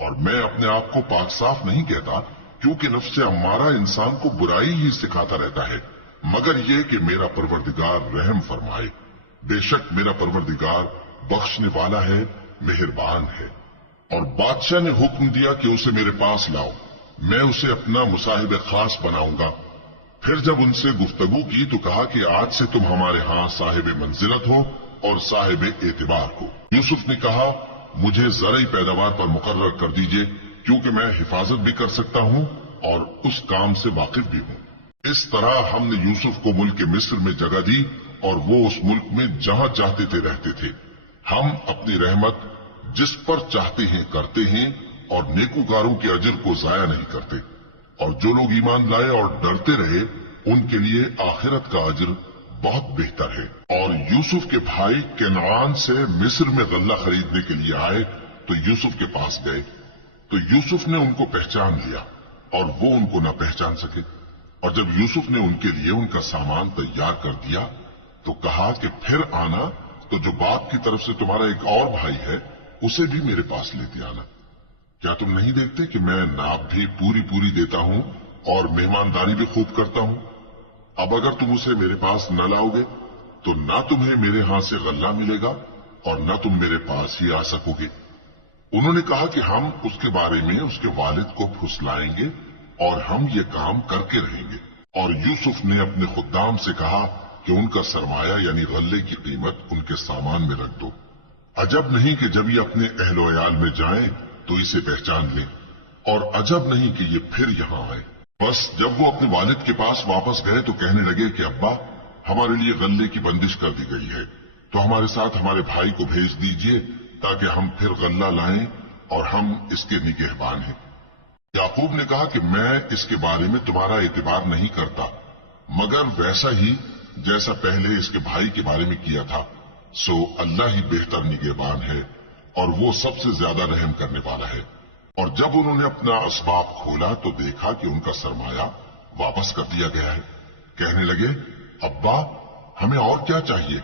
اور میں اپنے آپ کو پاک صاف نہیں کہتا، کیونکہ نفس امارہ انسان کو برائی ہی سکھاتا رہتا ہے، مگر یہ کہ میرا پروردگار رحم فرمائے۔ بے شک میرا پروردگار بخشنے والا ہے، مہربان ہے۔ اور بادشاہ نے حکم دیا کہ اسے میرے پاس لاؤ، میں اسے اپنا مصاحب خاص بناؤں گا۔ پھر جب ان سے گفتگو کی تو کہا کہ آج سے تم ہمارے ہاں صاحب منزلت ہو اور صاحب اعتبار ہو۔ یوسف نے کہا مجھے زرعی پیداوار پر مقرر کر دیجئے، کیونکہ میں حفاظت بھی کر سکتا ہوں اور اس کام سے واقف بھی ہوں۔ اس طرح ہم نے یوسف کو ملک مصر میں جگہ دی اور وہ اس ملک میں جہاں چاہتے تھے رہتے تھے۔ ہم اپنی رحمت جس پر چاہتے ہیں کرتے ہیں اور نیکوکاروں کے اجر کو ضائع نہیں کرتے، اور جو لوگ ایمان لائے اور ڈرتے رہے ان کے لیے آخرت کا اجر بہت بہتر ہے۔ اور یوسف کے بھائی کنعان سے مصر میں غلہ خریدنے کے لیے آئے تو یوسف کے پاس گئے تو یوسف نے ان کو پہچان لیا اور وہ ان کو نہ پہچان سکے۔ اور جب یوسف نے ان کے لیے ان کا سامان تیار کر دیا تو کہا کہ پھر آنا تو جو باپ کی طرف سے تمہارا ایک اور بھائی ہے اسے بھی میرے پاس لیتے آنا۔ کیا تم نہیں دیکھتے کہ میں ناپ بھی پوری دیتا ہوں اور مہمانداری بھی خوب کرتا ہوں؟ اب اگر تم اسے میرے پاس نہ لاؤ گے تو نہ تمہیں میرے ہاں سے غلہ ملے گا اور نہ تم میرے پاس ہی آ سکو گے۔ انہوں نے کہا کہ ہم اس کے بارے میں اس کے والد کو پھسلائیں گے اور ہم یہ کام کر کے رہیں گے۔ اور یوسف نے اپنے خدام سے کہا کہ ان کا سرمایہ یعنی غلے کی قیمت ان کے سامان میں رکھ دو۔ عجب نہیں کہ جب یہ اپنے اہل و عیال میں جائیں تو اسے پہچان لیں، اور عجب نہیں کہ یہ پھر یہاں آئے۔ بس جب وہ اپنے والد کے پاس واپس گئے تو کہنے لگے کہ ابا ہمارے لیے غلے کی بندش کر دی گئی ہے، تو ہمارے ساتھ ہمارے بھائی کو بھیج دیجئے تاکہ ہم پھر غلہ لائیں اور ہم اس کے نگہبان ہیں۔ یعقوب نے کہا کہ میں اس کے بارے میں تمہارا اعتبار نہیں کرتا، مگر ویسا ہی جیسا پہلے اس کے بھائی کے بارے میں کیا تھا، سو اللہ ہی بہتر نگہبان ہے اور وہ سب سے زیادہ رحم کرنے والا ہے۔ اور جب انہوں نے اپنا اسباب کھولا تو دیکھا کہ ان کا سرمایہ واپس کر دیا گیا ہے۔ کہنے لگے ابا ہمیں اور کیا چاہیے؟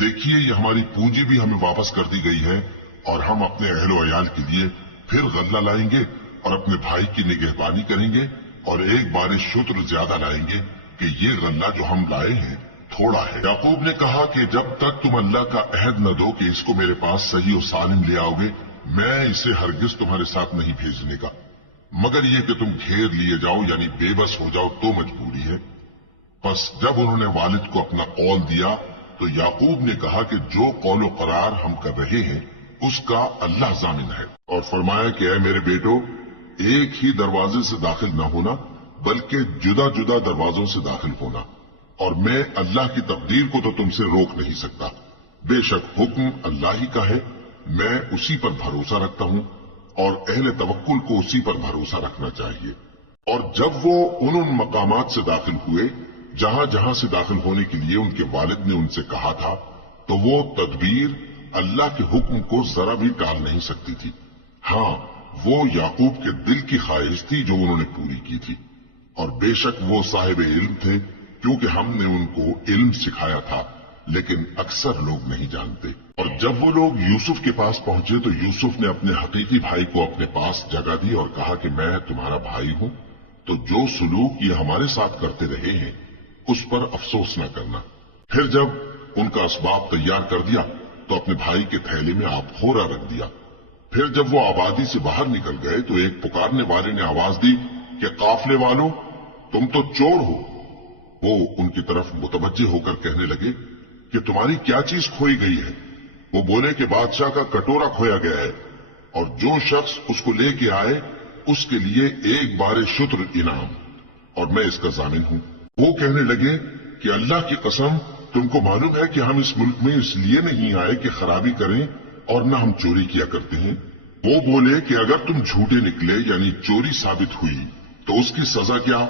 دیکھیے یہ ہماری پونجی بھی ہمیں واپس کر دی گئی ہے اور ہم اپنے اہل و عیال کے لیے پھر غلہ لائیں گے اور اپنے بھائی کی نگہبانی کریں گے اور ایک بار شتر زیادہ لائیں گے کہ یہ غلہ جو ہم لائے ہیں تھوڑا ہے۔ یعقوب نے کہا کہ جب تک تم اللہ کا عہد نہ دو کہ اس کو میرے پاس صحیح و سالم لے آؤ گے میں اسے ہرگز تمہارے ساتھ نہیں بھیجنے کا، مگر یہ کہ تم گھیر لیے جاؤ یعنی بے بس ہو جاؤ تو مجبوری ہے۔ پس جب انہوں نے والد کو اپنا قول دیا تو یعقوب نے کہا کہ جو قول و قرار ہم کر رہے ہیں اس کا اللہ ضامن ہے، اور فرمایا کہ اے میرے بیٹو ایک ہی دروازے سے داخل نہ ہونا بلکہ جدا جدا دروازوں سے داخل ہونا، اور میں اللہ کی تقدیر کو تو تم سے روک نہیں سکتا۔ بے شک حکم اللہ ہی کا ہے، میں اسی پر بھروسہ رکھتا ہوں اور اہل توکل کو اسی پر بھروسہ رکھنا چاہیے۔ اور جب وہ ان مقامات سے داخل ہوئے جہاں جہاں سے داخل ہونے کے لیے ان کے والد نے ان سے کہا تھا تو وہ تدبیر اللہ کے حکم کو ذرا بھی ٹال نہیں سکتی تھی۔ ہاں وہ یعقوب کے دل کی خواہش تھی جو انہوں نے پوری کی تھی، اور بے شک وہ صاحب علم تھے کیونکہ ہم نے ان کو علم سکھایا تھا، لیکن اکثر لوگ نہیں جانتے۔ اور جب وہ لوگ یوسف کے پاس پہنچے تو یوسف نے اپنے حقیقی بھائی کو اپنے پاس جگہ دی اور کہا کہ میں تمہارا بھائی ہوں، تو جو سلوک یہ ہمارے ساتھ کرتے رہے ہیں اس پر افسوس نہ کرنا۔ پھر جب ان کا اسباب تیار کر دیا تو اپنے بھائی کے تھیلے میں آپ خورا رکھ دیا۔ پھر جب وہ آبادی سے باہر نکل گئے تو ایک پکارنے والے نے آواز دی کہ قافلے والوں تم تو چور ہو۔ وہ ان کی طرف متوجہ ہو کر کہنے لگے کہ تمہاری کیا چیز کھوئی گئی ہے؟ وہ بولے کہ بادشاہ کا کٹورا کھویا گیا ہے اور جو شخص اس کو لے کے آئے اس کے لیے ایک بار شتر انعام، اور میں اس کا ضامن ہوں۔ وہ کہنے لگے کہ اللہ کی قسم تم کو معلوم ہے کہ ہم اس ملک میں اس لیے نہیں آئے کہ خرابی کریں اور نہ ہم چوری کیا کرتے ہیں۔ وہ بولے کہ اگر تم جھوٹے نکلے یعنی چوری ثابت ہوئی تو اس کی سزا کیا؟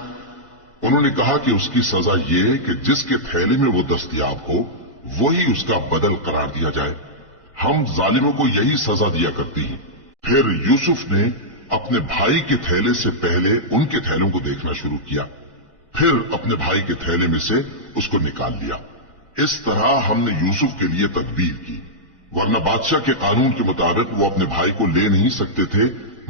انہوں نے کہا کہ اس کی سزا یہ کہ جس کے تھیلے میں وہ دستیاب ہو وہی اس کا بدل قرار دیا جائے، ہم ظالموں کو یہی سزا دیا کرتی ہیں۔ پھر یوسف نے اپنے بھائی کے تھیلے سے پہلے ان کے تھیلوں کو دیکھنا شروع کیا، پھر اپنے بھائی کے تھیلے میں سے اس کو نکال لیا۔ اس طرح ہم نے یوسف کے لیے تدبیر کی، ورنہ بادشاہ کے قانون کے مطابق وہ اپنے بھائی کو لے نہیں سکتے تھے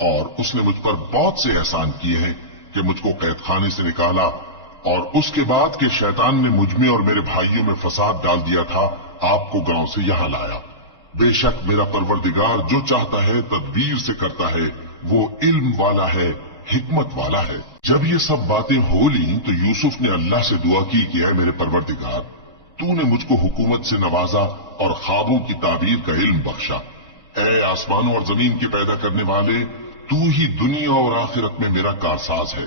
اور اس نے مجھ پر بہت سے احسان کیے ہیں کہ مجھ کو قید خانے سے نکالا، اور اس کے بعد کہ شیطان نے مجھ میں اور میرے بھائیوں میں فساد ڈال دیا تھا، آپ کو گاؤں سے یہاں لایا۔ بے شک میرا پروردگار جو چاہتا ہے تدبیر سے کرتا ہے، وہ علم والا ہے، حکمت والا ہے۔ جب یہ سب باتیں ہو لیں تو یوسف نے اللہ سے دعا کی کہ اے میرے پروردگار، تو نے مجھ کو حکومت سے نوازا اور خوابوں کی تعبیر کا علم بخشا۔ اے آسمانوں اور زمین کے پیدا کرنے والے، تو ہی دنیا اور آخرت میں میرا کارساز ہے۔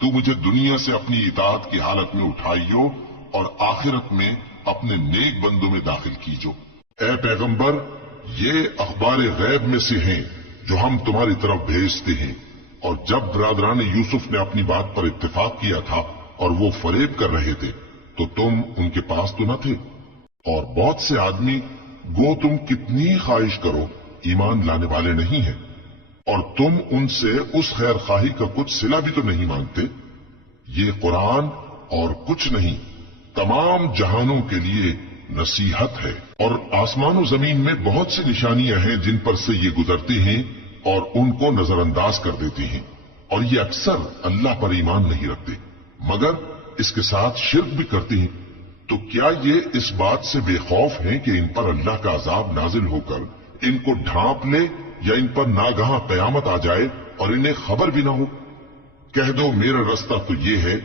تو مجھے دنیا سے اپنی اطاعت کی حالت میں اٹھائیو اور آخرت میں اپنے نیک بندوں میں داخل کیجو۔ اے پیغمبر، یہ اخبار غیب میں سے ہیں جو ہم تمہاری طرف بھیجتے ہیں، اور جب برادران یوسف نے اپنی بات پر اتفاق کیا تھا اور وہ فریب کر رہے تھے تو تم ان کے پاس تو نہ تھے، اور بہت سے آدمی گو تم کتنی خواہش کرو ایمان لانے والے نہیں ہیں، اور تم ان سے اس خیر خواہی کا کچھ صلہ بھی تو نہیں مانگتے۔ یہ قرآن اور کچھ نہیں تمام جہانوں کے لیے نصیحت ہے، اور آسمان و زمین میں بہت سی نشانیاں ہیں جن پر سے یہ گزرتے ہیں اور ان کو نظر انداز کر دیتے ہیں، اور یہ اکثر اللہ پر ایمان نہیں رکھتے مگر اس کے ساتھ شرک بھی کرتے ہیں۔ تو کیا یہ اس بات سے بے خوف ہیں کہ ان پر اللہ کا عذاب نازل ہو کر ان کو ڈھانپ لے، یا ان پر ناگہاں قیامت آ جائے اور انہیں خبر بھی نہ ہو؟ کہہ دو میرا رستہ تو یہ ہے،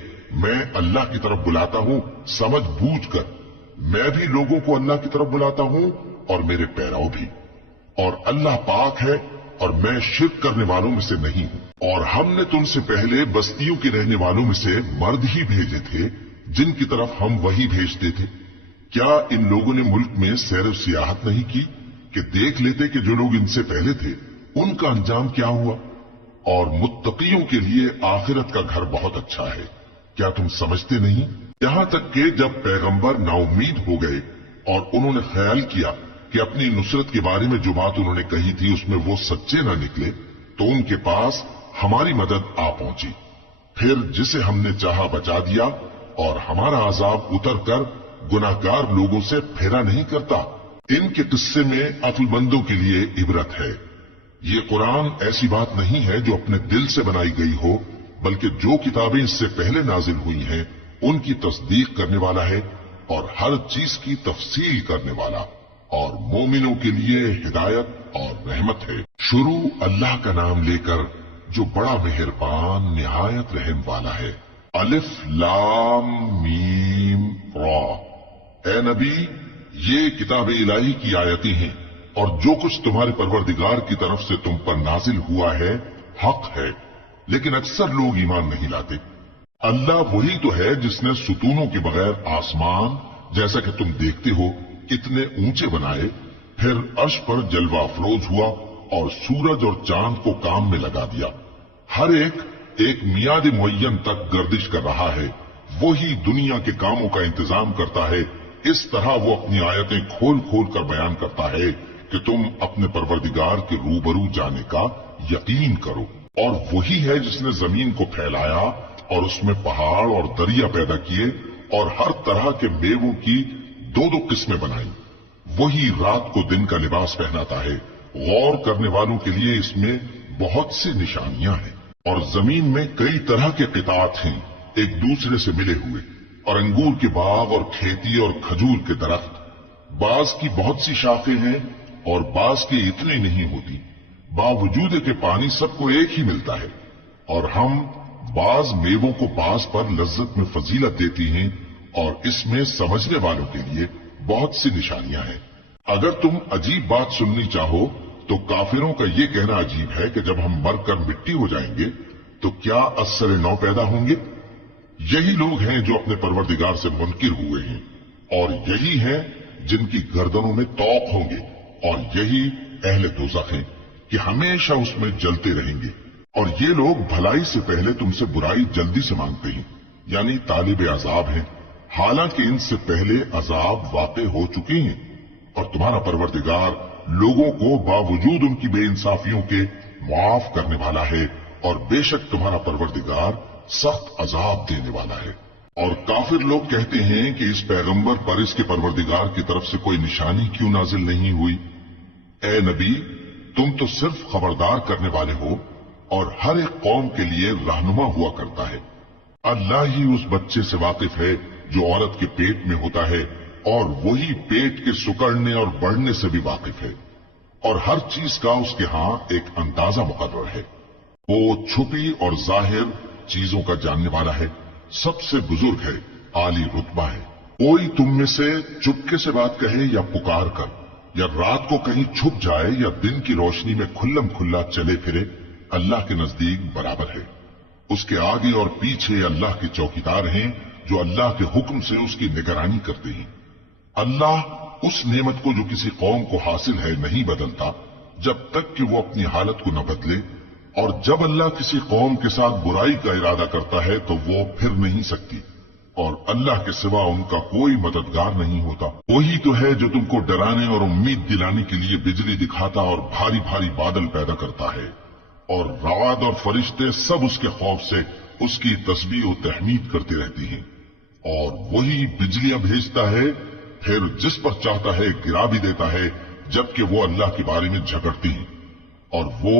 میں اللہ کی طرف بلاتا ہوں سمجھ بوجھ کر، میں بھی لوگوں کو اللہ کی طرف بلاتا ہوں اور میرے پیراؤ بھی، اور اللہ پاک ہے اور میں شرک کرنے والوں میں سے نہیں ہوں۔ اور ہم نے تم سے پہلے بستیوں کے رہنے والوں میں سے مرد ہی بھیجے تھے جن کی طرف ہم وہی بھیجتے تھے۔ کیا ان لوگوں نے ملک میں سیر و سیاحت نہیں کی کہ دیکھ لیتے کہ جو لوگ ان سے پہلے تھے ان کا انجام کیا ہوا؟ اور متقیوں کے لیے آخرت کا گھر بہت اچھا ہے، کیا تم سمجھتے نہیں؟ یہاں تک کہ جب پیغمبر نا امید ہو گئے اور انہوں نے خیال کیا کہ اپنی نصرت کے بارے میں جو بات انہوں نے کہی تھی اس میں وہ سچے نہ نکلے، تو ان کے پاس ہماری مدد آ پہنچی۔ پھر جسے ہم نے چاہا بچا دیا، اور ہمارا عذاب اتر کر گناہگار لوگوں سے پھیرا نہیں کرتا۔ ان کے قصے میں عقل مندوں کے لیے عبرت ہے۔ یہ قرآن ایسی بات نہیں ہے جو اپنے دل سے بنائی گئی ہو، بلکہ جو کتابیں اس سے پہلے نازل ہوئی ہیں ان کی تصدیق کرنے والا ہے اور ہر چیز کی تفصیل کرنے والا، اور مومنوں کے لیے ہدایت اور رحمت ہے۔ شروع اللہ کا نام لے کر جو بڑا مہربان نہایت رحم والا ہے۔ الف لام میم را۔ اے نبی، یہ کتاب الہی کی آیتیں ہیں، اور جو کچھ تمہارے پروردگار کی طرف سے تم پر نازل ہوا ہے حق ہے، لیکن اکثر لوگ ایمان نہیں لاتے۔ اللہ وہی تو ہے جس نے ستونوں کے بغیر آسمان جیسا کہ تم دیکھتے ہو اتنے اونچے بنائے، پھر عرش پر جلوہ افروز ہوا اور سورج اور چاند کو کام میں لگا دیا۔ ہر ایک میعاد معین تک گردش کر رہا ہے۔ وہی دنیا کے کاموں کا انتظام کرتا ہے۔ اس طرح وہ اپنی آیتیں کھول کھول کر بیان کرتا ہے کہ تم اپنے پروردگار کے روبرو جانے کا یقین کرو۔ اور وہی ہے جس نے زمین کو پھیلایا اور اس میں پہاڑ اور دریا پیدا کیے اور ہر طرح کے میووں کی دو دو قسمیں بنائی۔ وہی رات کو دن کا لباس پہناتا ہے۔ غور کرنے والوں کے لیے اس میں بہت سی نشانیاں ہیں۔ اور زمین میں کئی طرح کے قطعات ہیں ایک دوسرے سے ملے ہوئے، اور انگور کے باغ اور کھیتی اور کھجور کے درخت۔ بعض کی بہت سی شاخیں ہیں اور بعض کی اتنی نہیں ہوتی، باوجود کہ پانی سب کو ایک ہی ملتا ہے۔ اور ہم بعض میووں کو بعض پر لذت میں فضیلت دیتی ہیں، اور اس میں سمجھنے والوں کے لیے بہت سی نشانیاں ہیں۔ اگر تم عجیب بات سننی چاہو تو کافروں کا یہ کہنا عجیب ہے کہ جب ہم مر کر مٹی ہو جائیں گے تو کیا اثر نو پیدا ہوں گے؟ یہی لوگ ہیں جو اپنے پروردگار سے منکر ہوئے ہیں، اور یہی ہیں جن کی گردنوں میں طوق ہوں گے، اور یہی اہل دوزخ ہیں کہ ہمیشہ اس میں جلتے رہیں گے۔ اور یہ لوگ بھلائی سے پہلے تم سے برائی جلدی سے مانگتے ہیں، یعنی طالب عذاب ہیں، حالانکہ ان سے پہلے عذاب واقع ہو چکے ہیں۔ اور تمہارا پروردگار لوگوں کو باوجود ان کی بے انصافیوں کے معاف کرنے والا ہے، اور بے شک تمہارا پروردگار سخت عذاب دینے والا ہے۔ اور کافر لوگ کہتے ہیں کہ اس پیغمبر پر اس کے پروردگار کی طرف سے کوئی نشانی کیوں نازل نہیں ہوئی؟ اے نبی، تم تو صرف خبردار کرنے والے ہو، اور ہر ایک قوم کے لیے رہنما ہوا کرتا ہے۔ اللہ ہی اس بچے سے واقف ہے جو عورت کے پیٹ میں ہوتا ہے، اور وہی پیٹ کے سکڑنے اور بڑھنے سے بھی واقف ہے، اور ہر چیز کا اس کے ہاں ایک اندازہ مقرر ہے۔ وہ چھپی اور ظاہر چیزوں کا جاننے والا ہے، سب سے بزرگ ہے، عالی رتبہ ہے۔ کوئی تم میں سے چپکے سے بات کہے یا پکار کر، یا رات کو کہیں چھپ جائے یا دن کی روشنی میں کھلم کھلا چلے پھرے، اللہ کے نزدیک برابر ہے۔ اس کے آگے اور پیچھے اللہ کے چوکیدار ہیں جو اللہ کے حکم سے اس کی نگرانی کرتے ہیں۔ اللہ اس نعمت کو جو کسی قوم کو حاصل ہے نہیں بدلتا جب تک کہ وہ اپنی حالت کو نہ بدلے، اور جب اللہ کسی قوم کے ساتھ برائی کا ارادہ کرتا ہے تو وہ پھر نہیں سکتی، اور اللہ کے سوا ان کا کوئی مددگار نہیں ہوتا۔ وہی تو ہے جو تم کو ڈرانے اور امید دلانے کے لیے بجلی دکھاتا اور بھاری بھاری بادل پیدا کرتا ہے، اور رعد اور فرشتے سب اس کے خوف سے اس کی تسبیح و تحمید کرتے رہتی ہیں۔ اور وہی بجلیاں بھیجتا ہے، پھر جس پر چاہتا ہے گرا بھی دیتا ہے، جبکہ وہ اللہ کے بارے میں جھگڑتی ہیں، اور وہ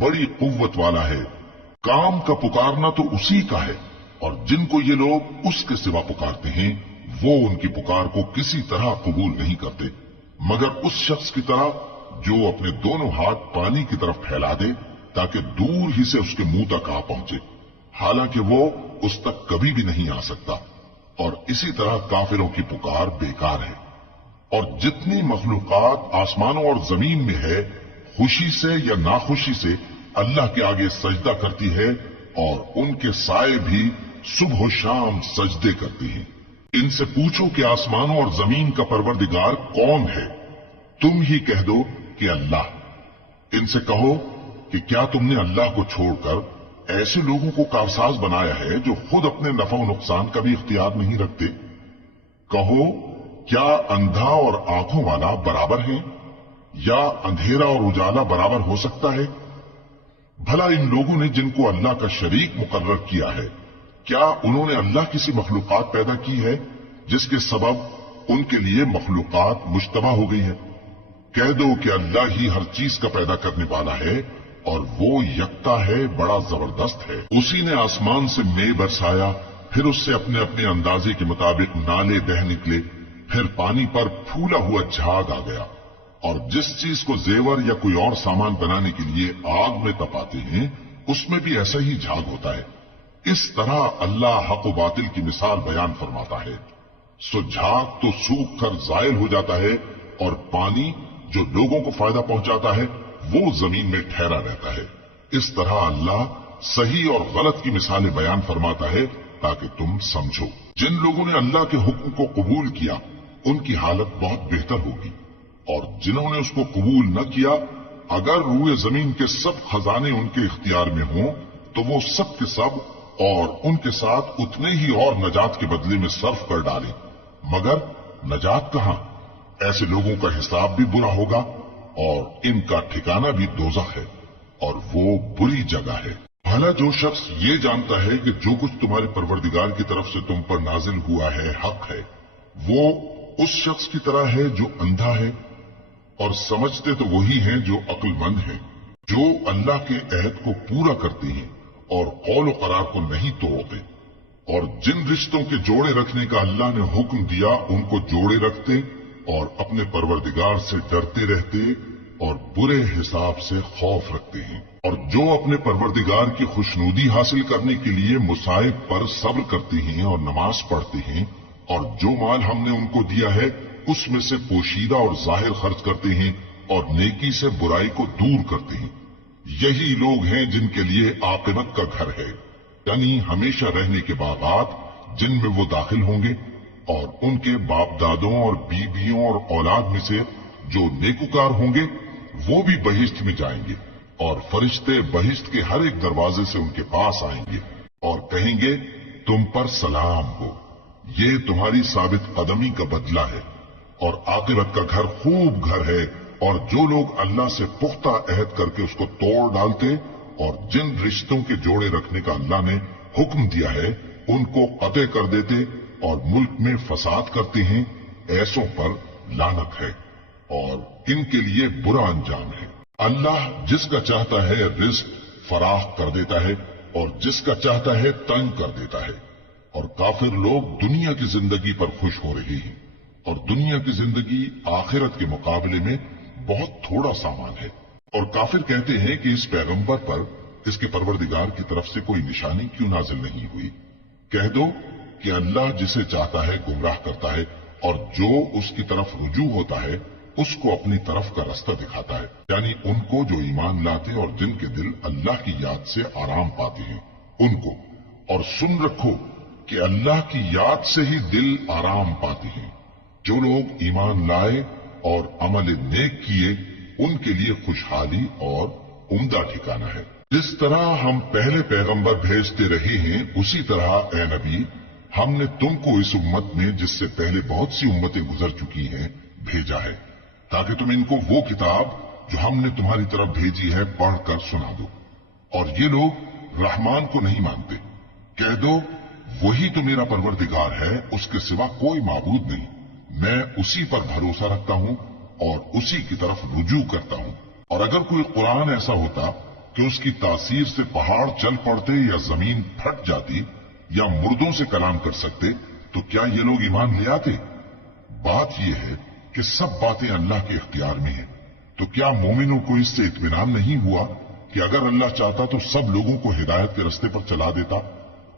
بڑی قوت والا ہے۔ کام کا پکارنا تو اسی کا ہے، اور جن کو یہ لوگ اس کے سوا پکارتے ہیں وہ ان کی پکار کو کسی طرح قبول نہیں کرتے، مگر اس شخص کی طرح جو اپنے دونوں ہاتھ پانی کی طرف پھیلا دے تاکہ دور ہی سے اس کے منہ تک آ پہنچے، حالانکہ وہ اس تک کبھی بھی نہیں آ سکتا۔ اور اسی طرح کافروں کی پکار بیکار ہے۔ اور جتنی مخلوقات آسمانوں اور زمین میں ہے، خوشی سے یا ناخوشی سے اللہ کے آگے سجدہ کرتی ہے، اور ان کے سائے بھی صبح و شام سجدے کرتے ہیں۔ ان سے پوچھو کہ آسمانوں اور زمین کا پروردگار کون ہے؟ تم ہی کہہ دو کہ اللہ۔ ان سے کہو کہ کیا تم نے اللہ کو چھوڑ کر ایسے لوگوں کو کارساز بنایا ہے جو خود اپنے نفع و نقصان کا بھی اختیار نہیں رکھتے؟ کہو کیا اندھا اور آنکھوں والا برابر ہیں، یا اندھیرا اور اجالا برابر ہو سکتا ہے؟ بھلا ان لوگوں نے جن کو اللہ کا شریک مقرر کیا ہے، کیا انہوں نے اللہ کی سی مخلوقات پیدا کی ہے جس کے سبب ان کے لیے مخلوقات مشتبہ ہو گئی ہے؟ کہہ دو کہ اللہ ہی ہر چیز کا پیدا کرنے والا ہے، اور وہ یکتا ہے، بڑا زبردست ہے۔ اسی نے آسمان سے مے برسایا، پھر اس سے اپنے اپنے اندازے کے مطابق نالے بہہ نکلے، پھر پانی پر پھولا ہوا جھاگ آ گیا، اور جس چیز کو زیور یا کوئی اور سامان بنانے کے لیے آگ میں تپاتے ہیں اس میں بھی ایسا ہی جھاگ ہوتا ہے۔ اس طرح اللہ حق و باطل کی مثال بیان فرماتا ہے۔ سو جھاگ تو سوکھ کر زائل ہو جاتا ہے، اور پانی جو لوگوں کو فائدہ پہنچاتا ہے وہ زمین میں ٹھہرا رہتا ہے۔ اس طرح اللہ صحیح اور غلط کی مثالیں بیان فرماتا ہے تاکہ تم سمجھو۔ جن لوگوں نے اللہ کے حکم کو قبول کیا ان کی حالت بہت بہتر ہوگی، اور جنہوں نے اس کو قبول نہ کیا، اگر روئے زمین کے سب خزانے ان کے اختیار میں ہوں تو وہ سب کے سب اور ان کے ساتھ اتنے ہی اور نجات کے بدلے میں صرف کر ڈالیں، مگر نجات کہاں؟ ایسے لوگوں کا حساب بھی برا ہوگا، اور ان کا ٹھکانہ بھی دوزخ ہے، اور وہ بری جگہ ہے۔ بھلا جو شخص یہ جانتا ہے کہ جو کچھ تمہارے پروردگار کی طرف سے تم پر نازل ہوا ہے حق ہے، وہ اس شخص کی طرح ہے جو اندھا ہے؟ اور سمجھتے تو وہی ہیں جو عقل مند ہیں، جو اللہ کے عہد کو پورا کرتے ہیں اور قول و قرار کو نہیں توڑتے، اور جن رشتوں کے جوڑے رکھنے کا اللہ نے حکم دیا ان کو جوڑے رکھتے، اور اپنے پروردگار سے ڈرتے رہتے اور برے حساب سے خوف رکھتے ہیں، اور جو اپنے پروردگار کی خوشنودی حاصل کرنے کے لیے مصائب پر صبر کرتے ہیں اور نماز پڑھتے ہیں، اور جو مال ہم نے ان کو دیا ہے اس میں سے پوشیدہ اور ظاہر خرچ کرتے ہیں، اور نیکی سے برائی کو دور کرتے ہیں۔ یہی لوگ ہیں جن کے لیے عاقبت کا گھر ہے، یعنی ہمیشہ رہنے کے باغات جن میں وہ داخل ہوں گے، اور ان کے باپ دادوں اور بیویوں اور اولاد میں سے جو نیکوکار ہوں گے وہ بھی بہشت میں جائیں گے، اور فرشتے بہشت کے ہر ایک دروازے سے ان کے پاس آئیں گے اور کہیں گے تم پر سلام ہو، یہ تمہاری ثابت قدمی کا بدلہ ہے، اور عاقبت کا گھر خوب گھر ہے۔ اور جو لوگ اللہ سے پختہ عہد کر کے اس کو توڑ ڈالتے اور جن رشتوں کے جوڑے رکھنے کا اللہ نے حکم دیا ہے ان کو قطع کر دیتے اور ملک میں فساد کرتے ہیں، ایسوں پر لعنت ہے اور ان کے لیے برا انجام ہے۔ اللہ جس کا چاہتا ہے رزق فراخ کر دیتا ہے اور جس کا چاہتا ہے تنگ کر دیتا ہے۔ اور کافر لوگ دنیا کی زندگی پر خوش ہو رہے ہیں اور دنیا کی زندگی آخرت کے مقابلے میں بہت تھوڑا سامان ہے۔ اور کافر کہتے ہیں کہ اس پیغمبر پر اس کے پروردگار کی طرف سے کوئی نشانی کیوں نازل نہیں ہوئی؟ کہہ دو کہ اللہ جسے چاہتا ہے گمراہ کرتا ہے اور جو اس کی طرف رجوع ہوتا ہے اس کو اپنی طرف کا راستہ دکھاتا ہے، یعنی ان کو جو ایمان لاتے اور جن کے دل اللہ کی یاد سے آرام پاتے ہیں ان کو۔ اور سن رکھو کہ اللہ کی یاد سے ہی دل آرام پاتے ہیں۔ جو لوگ ایمان لائے اور عمل نیک کیے ان کے لیے خوشحالی اور عمدہ ٹھکانہ ہے۔ جس طرح ہم پہلے پیغمبر بھیجتے رہے ہیں اسی طرح اے نبی ہم نے تم کو اس امت میں جس سے پہلے بہت سی امتیں گزر چکی ہیں بھیجا ہے، تاکہ تم ان کو وہ کتاب جو ہم نے تمہاری طرف بھیجی ہے پڑھ کر سنا دو۔ اور یہ لوگ رحمان کو نہیں مانتے۔ کہہ دو وہی تو میرا پروردگار ہے، اس کے سوا کوئی معبود نہیں، میں اسی پر بھروسہ رکھتا ہوں اور اسی کی طرف رجوع کرتا ہوں۔ اور اگر کوئی قرآن ایسا ہوتا کہ اس کی تاثیر سے پہاڑ چل پڑتے یا زمین پھٹ جاتی یا مردوں سے کلام کر سکتے تو کیا یہ لوگ ایمان لے آتے؟ بات یہ ہے کہ سب باتیں اللہ کے اختیار میں ہیں، تو کیا مومنوں کو اس سے اطمینان نہیں ہوا کہ اگر اللہ چاہتا تو سب لوگوں کو ہدایت کے رستے پر چلا دیتا؟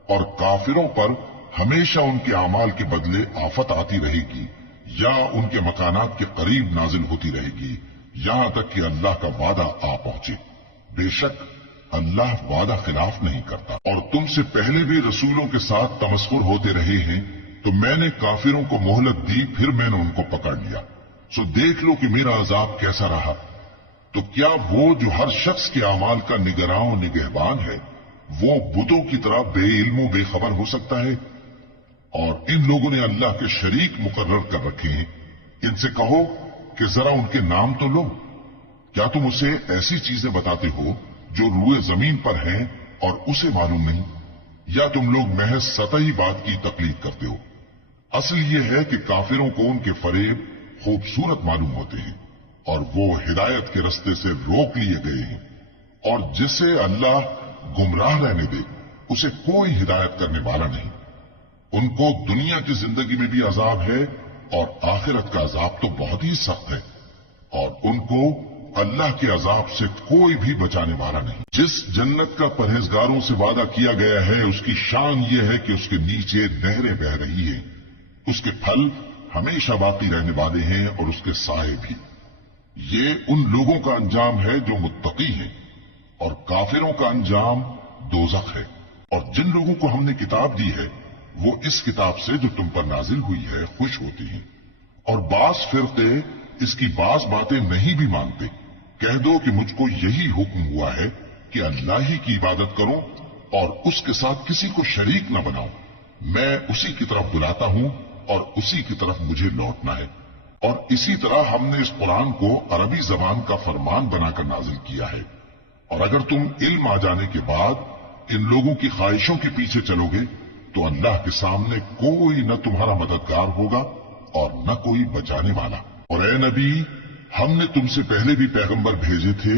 اور کافروں پر ہمیشہ ان کے اعمال کے بدلے آفت آتی رہے گی یا ان کے مکانات کے قریب نازل ہوتی رہے گی یہاں تک کہ اللہ کا وعدہ آ پہنچے۔ بے شک اللہ وعدہ خلاف نہیں کرتا۔ اور تم سے پہلے بھی رسولوں کے ساتھ تمسخر ہوتے رہے ہیں تو میں نے کافروں کو مہلت دی، پھر میں نے ان کو پکڑ لیا، سو دیکھ لو کہ میرا عذاب کیسا رہا۔ تو کیا وہ جو ہر شخص کے اعمال کا نگراں و نگہبان ہے وہ بتوں کی طرح بے علم و بے خبر ہو سکتا ہے؟ اور ان لوگوں نے اللہ کے شریک مقرر کر رکھے ہیں، ان سے کہو کہ ذرا ان کے نام تو لو۔ کیا تم اسے ایسی چیزیں بتاتے ہو جو روئے زمین پر ہیں اور اسے معلوم نہیں، یا تم لوگ محض سطحی بات کی تقلید کرتے ہو؟ اصل یہ ہے کہ کافروں کو ان کے فریب خوبصورت معلوم ہوتے ہیں اور وہ ہدایت کے رستے سے روک لیے گئے ہیں، اور جسے اللہ گمراہ رہنے دے اسے کوئی ہدایت کرنے والا نہیں۔ ان کو دنیا کی زندگی میں بھی عذاب ہے اور آخرت کا عذاب تو بہت ہی سخت ہے، اور ان کو اللہ کے عذاب سے کوئی بھی بچانے والا نہیں۔ جس جنت کا پرہیزگاروں سے وعدہ کیا گیا ہے اس کی شان یہ ہے کہ اس کے نیچے نہریں بہ رہی ہیں، اس کے پھل ہمیشہ باقی رہنے والے ہیں اور اس کے سائے بھی۔ یہ ان لوگوں کا انجام ہے جو متقی ہیں، اور کافروں کا انجام دوزخ ہے۔ اور جن لوگوں کو ہم نے کتاب دی ہے وہ اس کتاب سے جو تم پر نازل ہوئی ہے خوش ہوتی ہیں، اور بعض فرقے اس کی بعض باتیں نہیں بھی مانتے۔ کہہ دو کہ مجھ کو یہی حکم ہوا ہے کہ اللہ ہی کی عبادت کرو اور اس کے ساتھ کسی کو شریک نہ بناؤ۔ میں اسی کی طرف بلاتا ہوں اور اسی کی طرف مجھے لوٹنا ہے۔ اور اسی طرح ہم نے اس قرآن کو عربی زبان کا فرمان بنا کر نازل کیا ہے۔ اور اگر تم علم آ جانے کے بعد ان لوگوں کی خواہشوں کے پیچھے چلو گے تو اللہ کے سامنے کوئی نہ تمہارا مددگار ہوگا اور نہ کوئی بچانے والا۔ اور اے نبی ہم نے تم سے پہلے بھی پیغمبر بھیجے تھے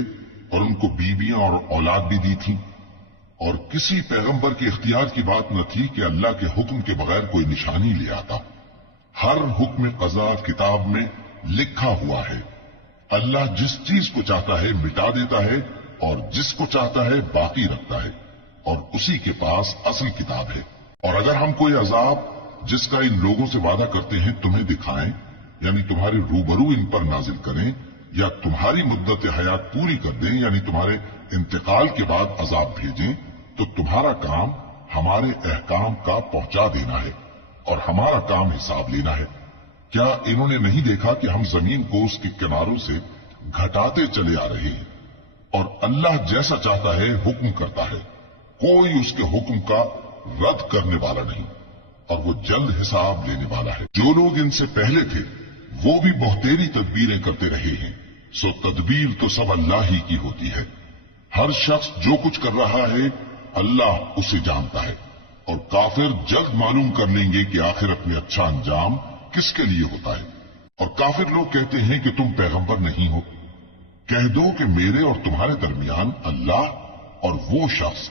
اور ان کو بیویاں اور اولاد بھی دی تھی، اور کسی پیغمبر کے اختیار کی بات نہ تھی کہ اللہ کے حکم کے بغیر کوئی نشانی لے آتا۔ ہر حکم قضا کتاب میں لکھا ہوا ہے۔ اللہ جس چیز کو چاہتا ہے مٹا دیتا ہے اور جس کو چاہتا ہے باقی رکھتا ہے، اور اسی کے پاس اصل کتاب ہے۔ اور اگر ہم کوئی عذاب جس کا ان لوگوں سے وعدہ کرتے ہیں تمہیں دکھائیں، یعنی تمہارے روبرو ان پر نازل کریں، یا تمہاری مدت حیات پوری کر دیں یعنی تمہارے انتقال کے بعد عذاب بھیجیں، تو تمہارا کام ہمارے احکام کا پہنچا دینا ہے اور ہمارا کام حساب لینا ہے۔ کیا انہوں نے نہیں دیکھا کہ ہم زمین کو اس کے کناروں سے گھٹاتے چلے آ رہے ہیں، اور اللہ جیسا چاہتا ہے حکم کرتا ہے، کوئی اس کے حکم کا رد کرنے والا نہیں، اور وہ جلد حساب لینے والا ہے۔ جو لوگ ان سے پہلے تھے وہ بھی بہتیری تدبیریں کرتے رہے ہیں، سو تدبیر تو سب اللہ ہی کی ہوتی ہے۔ ہر شخص جو کچھ کر رہا ہے اللہ اسے جانتا ہے، اور کافر جلد معلوم کر لیں گے کہ آخرت میں اچھا انجام کس کے لیے ہوتا ہے۔ اور کافر لوگ کہتے ہیں کہ تم پیغمبر نہیں ہو۔ کہہ دو کہ میرے اور تمہارے درمیان اللہ اور وہ شخص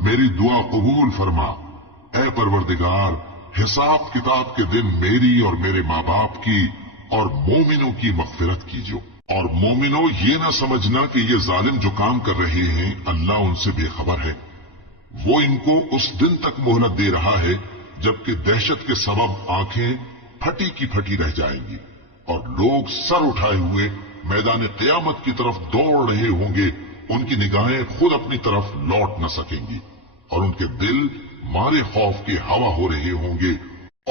میری دعا قبول فرما۔ اے پروردگار، حساب کتاب کے دن میری اور میرے ماں باپ کی اور مومنوں کی مغفرت کیجو۔ اور مومنوں، یہ نہ سمجھنا کہ یہ ظالم جو کام کر رہے ہیں اللہ ان سے بے خبر ہے۔ وہ ان کو اس دن تک مہلت دے رہا ہے جبکہ دہشت کے سبب آنکھیں پھٹی کی پھٹی رہ جائیں گی اور لوگ سر اٹھائے ہوئے میدان قیامت کی طرف دوڑ رہے ہوں گے۔ ان کی نگاہیں خود اپنی طرف لوٹ نہ سکیں گی اور ان کے دل مارے خوف کے ہوا ہو رہے ہوں گے۔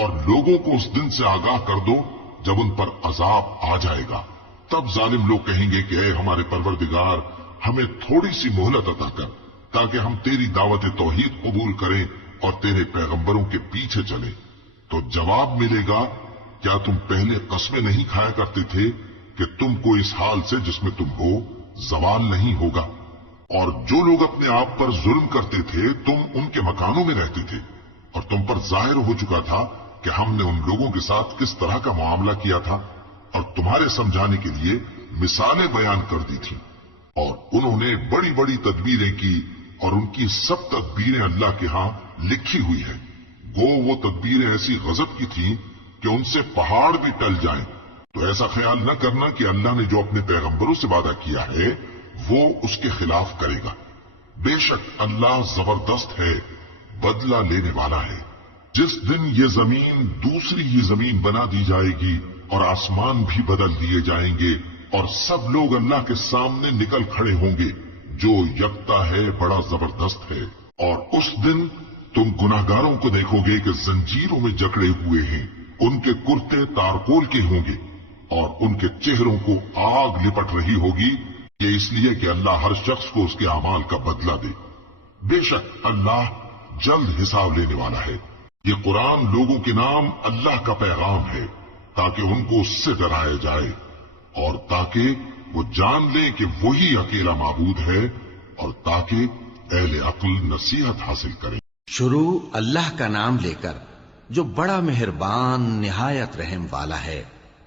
اور لوگوں کو اس دن سے آگاہ کر دو جب ان پر عذاب آ جائے گا۔ تب ظالم لوگ کہیں گے کہ اے ہمارے پروردگار، ہمیں تھوڑی سی مہلت عطا کر تاکہ ہم تیری دعوت توحید قبول کریں اور تیرے پیغمبروں کے پیچھے چلیں۔ تو جواب ملے گا، کیا تم پہلے قسمیں نہیں کھایا کرتے تھے کہ تم کو اس حال سے جس میں تم ہو زوال نہیں ہوگا؟ اور جو لوگ اپنے آپ پر ظلم کرتے تھے تم ان کے مکانوں میں رہتے تھے اور تم پر ظاہر ہو چکا تھا کہ ہم نے ان لوگوں کے ساتھ کس طرح کا معاملہ کیا تھا اور تمہارے سمجھانے کے لیے مثالیں بیان کر دی تھی۔ اور انہوں نے بڑی بڑی تدبیریں کی اور ان کی سب تدبیریں اللہ کے ہاں لکھی ہوئی ہیں۔ گو وہ تدبیریں ایسی غضب کی تھیں کہ ان سے پہاڑ بھی ٹل جائیں۔ تو ایسا خیال نہ کرنا کہ اللہ نے جو اپنے پیغمبروں سے وعدہ کیا ہے وہ اس کے خلاف کرے گا۔ بے شک اللہ زبردست ہے، بدلہ لینے والا ہے۔ جس دن یہ زمین دوسری ہی زمین بنا دی جائے گی اور آسمان بھی بدل دیے جائیں گے اور سب لوگ اللہ کے سامنے نکل کھڑے ہوں گے جو یکتا ہے، بڑا زبردست ہے۔ اور اس دن تم گناہگاروں کو دیکھو گے کہ زنجیروں میں جکڑے ہوئے ہیں، ان کے کرتے تارکول کے ہوں گے اور ان کے چہروں کو آگ لپٹ رہی ہوگی، یہ اس لیے کہ اللہ ہر شخص کو اس کے اعمال کا بدلہ دے۔ بے شک اللہ جلد حساب لینے والا ہے۔ یہ قرآن لوگوں کے نام اللہ کا پیغام ہے تاکہ ان کو اس سے ڈرایا جائے اور تاکہ وہ جان لیں کہ وہی اکیلا معبود ہے اور تاکہ اہل عقل نصیحت حاصل کریں۔ شروع اللہ کا نام لے کر جو بڑا مہربان نہایت رحم والا ہے۔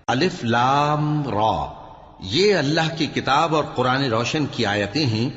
الف لام را، یہ اللہ کی کتاب اور قرآن روشن کی آیتیں ہیں